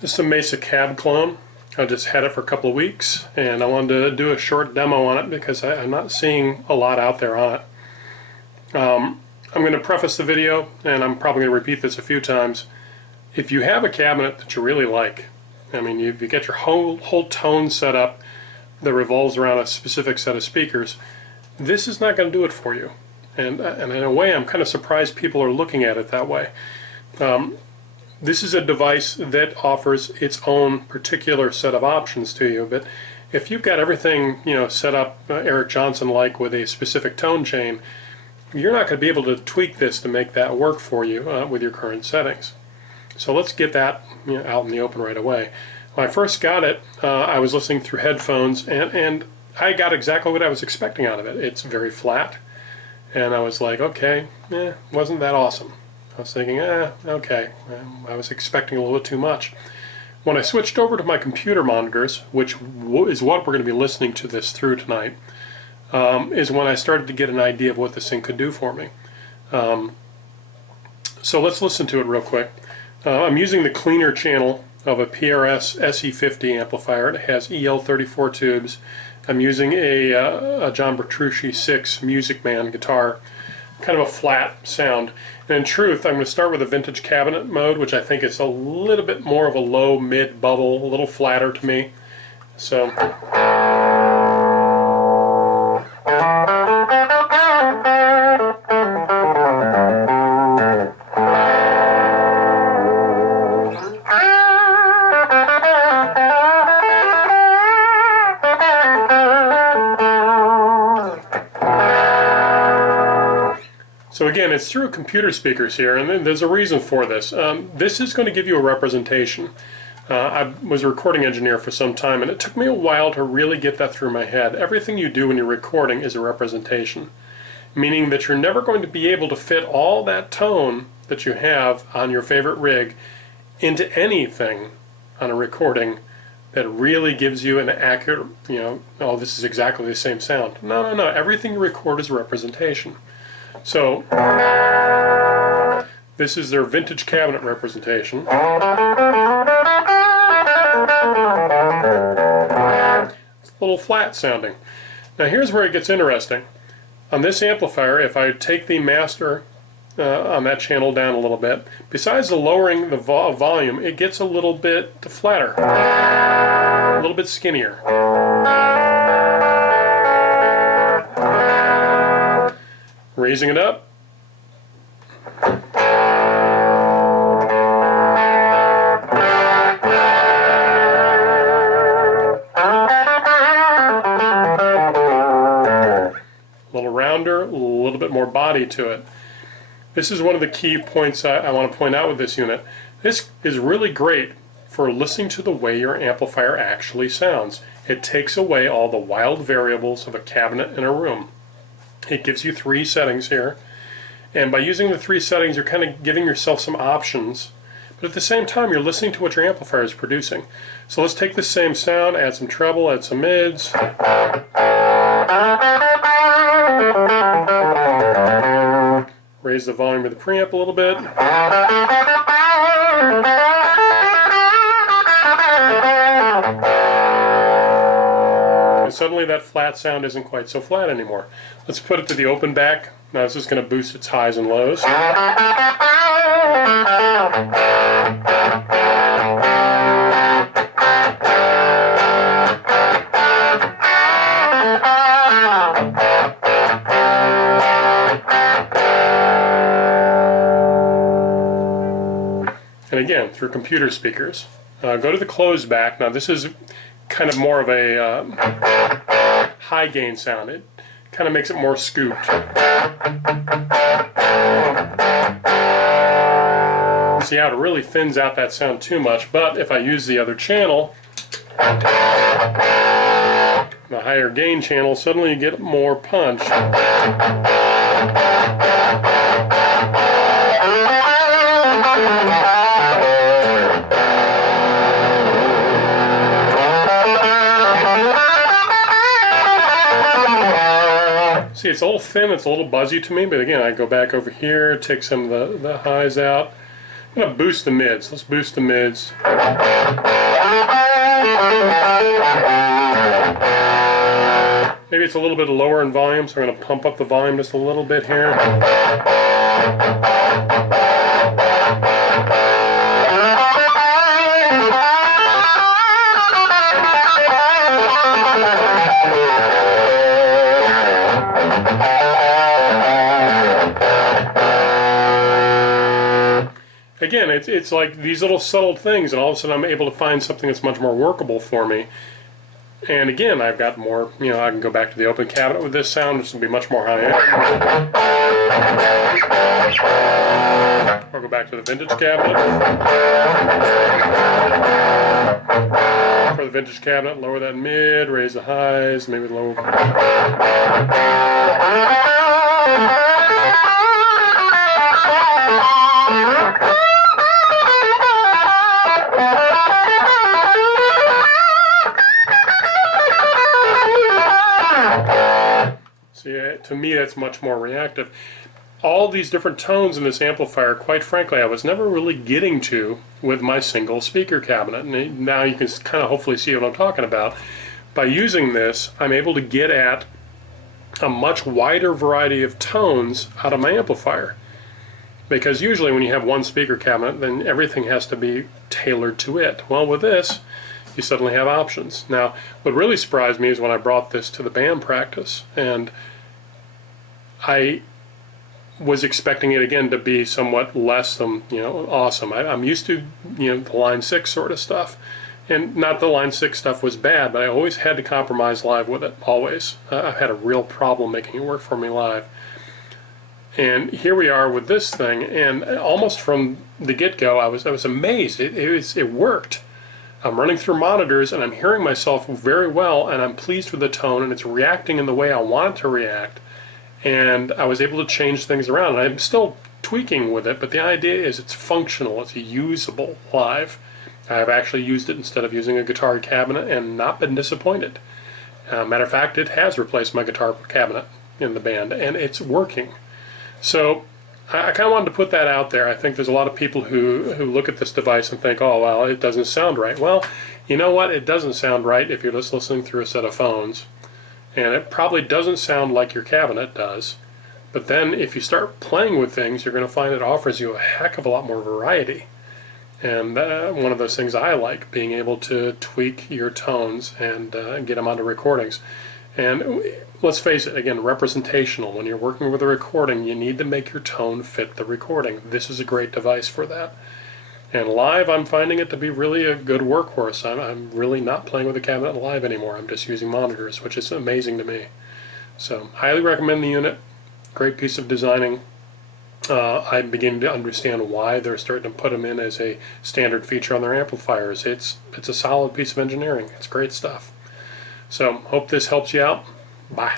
This is a Mesa Cab Clone. I just had it for a couple of weeks and I wanted to do a short demo on it because I'm not seeing a lot out there on it. I'm going to preface the video, and I'm probably going to repeat this a few times. If you have a cabinet that you really like, I mean, if you get your whole tone set up that revolves around a specific set of speakers, this is not going to do it for you. And in a way, I'm kind of surprised people are looking at it that way. This is a device that offers its own particular set of options to you, but if you've got everything, set up Eric Johnson-like with a specific tone chain, you're not going to be able to tweak this to make that work for you with your current settings. So let's get that out in the open right away. When I first got it, I was listening through headphones, and I got exactly what I was expecting out of it. It's very flat, and I was like, okay, wasn't that awesome. I was thinking, okay, I was expecting a little bit too much. When I switched over to my computer monitors, which is what we're going to be listening to this through tonight, is when I started to get an idea of what this thing could do for me. So let's listen to it real quick. I'm using the cleaner channel of a PRS SE50 amplifier. It has EL34 tubes. I'm using a John Bertrucci 6 Music Man guitar, kind of a flat sound. And in truth, I'm going to start with a vintage cabinet mode, which I think is a little bit more of a low mid bubble, a little flatter to me. So So again, it's through computer speakers here, and there's a reason for this. This is going to give you a representation. I was a recording engineer for some time, and it took me a while to really get that through my head. Everything you do when you're recording is a representation, meaning that you're never going to be able to fit all that tone that you have on your favorite rig into anything on a recording that really gives you an accurate, oh, this is exactly the same sound. No. Everything you record is representation. So this is their vintage cabinet representation. It's a little flat sounding. Now here's where it gets interesting. On this amplifier, if I take the master on that channel down a little bit, besides the lowering the volume, it gets a little bit flatter, a little bit skinnier. Raising it up. A little rounder, a little bit more body to it. This is one of the key points I want to point out with this unit. This is really great for listening to the way your amplifier actually sounds. It takes away all the wild variables of a cabinet in a room. It gives you 3 settings here, and by using the 3 settings you're kind of giving yourself some options, but at the same time you're listening to what your amplifier is producing. So let's take the same sound, add some treble, add some mids, raise the volume of the preamp a little bit. And suddenly that flat sound isn't quite so flat anymore. Let's put it to the open back. Now this is going to boost its highs and lows. And again, through computer speakers. Go to the closed back. Now this is kind of more of a high gain sound. It kind of makes it more scooped. See how it really thins out that sound too much, but if I use the other channel, the higher gain channel, suddenly you get more punch. See, it's a little thin, it's a little buzzy to me, but again, I go back over here, take some of the highs out, I'm going to boost the mids. Let's boost the mids. Maybe it's a little bit lower in volume, so I'm going to pump up the volume just a little bit here. Again, it's like these little subtle things, and all of a sudden I'm able to find something that's much more workable for me. And again, I've got more, you know, I can go back to the open cabinet with this sound, which will be much more high-end. Or go back to the vintage cabinet. For the vintage cabinet, lower that mid, raise the highs, maybe low. So yeah, to me that's much more reactive. All these different tones in this amplifier, quite frankly, I was never really getting to with my single speaker cabinet. And now you can kind of hopefully see what I'm talking about. By using this, I'm able to get at a much wider variety of tones out of my amplifier. Because usually when you have one speaker cabinet, then everything has to be tailored to it. Well, with this, you suddenly have options. Now, what really surprised me is when I brought this to the band practice, and I was expecting it again to be somewhat less than, you know, awesome. I'm used to, you know, the line 6 sort of stuff, and not the line 6 stuff was bad, but I always had to compromise live with it, always. I've had a real problem making it work for me live. And here we are with this thing, and almost from the get-go, I was amazed. It worked. I'm running through monitors, and I'm hearing myself very well, and I'm pleased with the tone, and it's reacting in the way I want it to react. And I was able to change things around. And I'm still tweaking with it, but the idea is it's functional, it's usable live. I've actually used it instead of using a guitar cabinet and not been disappointed. Matter of fact, it has replaced my guitar cabinet in the band, and it's working. So I kind of wanted to put that out there. I think there's a lot of people who look at this device and think, oh, well, it doesn't sound right. Well, you know what? It doesn't sound right if you're just listening through a set of phones. And it probably doesn't sound like your cabinet does. But then if you start playing with things, you're going to find it offers you a heck of a lot more variety. And one of those things I like, being able to tweak your tones and get them onto recordings. And let's face it, again, representational. When you're working with a recording, you need to make your tone fit the recording. This is a great device for that. And live, I'm finding it to be really a good workhorse. I'm really not playing with a cabinet live anymore. I'm just using monitors, which is amazing to me. So, highly recommend the unit. Great piece of designing. I'm beginning to understand why they're starting to put them in as a standard feature on their amplifiers. It's a solid piece of engineering. It's great stuff. So, hope this helps you out. Bye.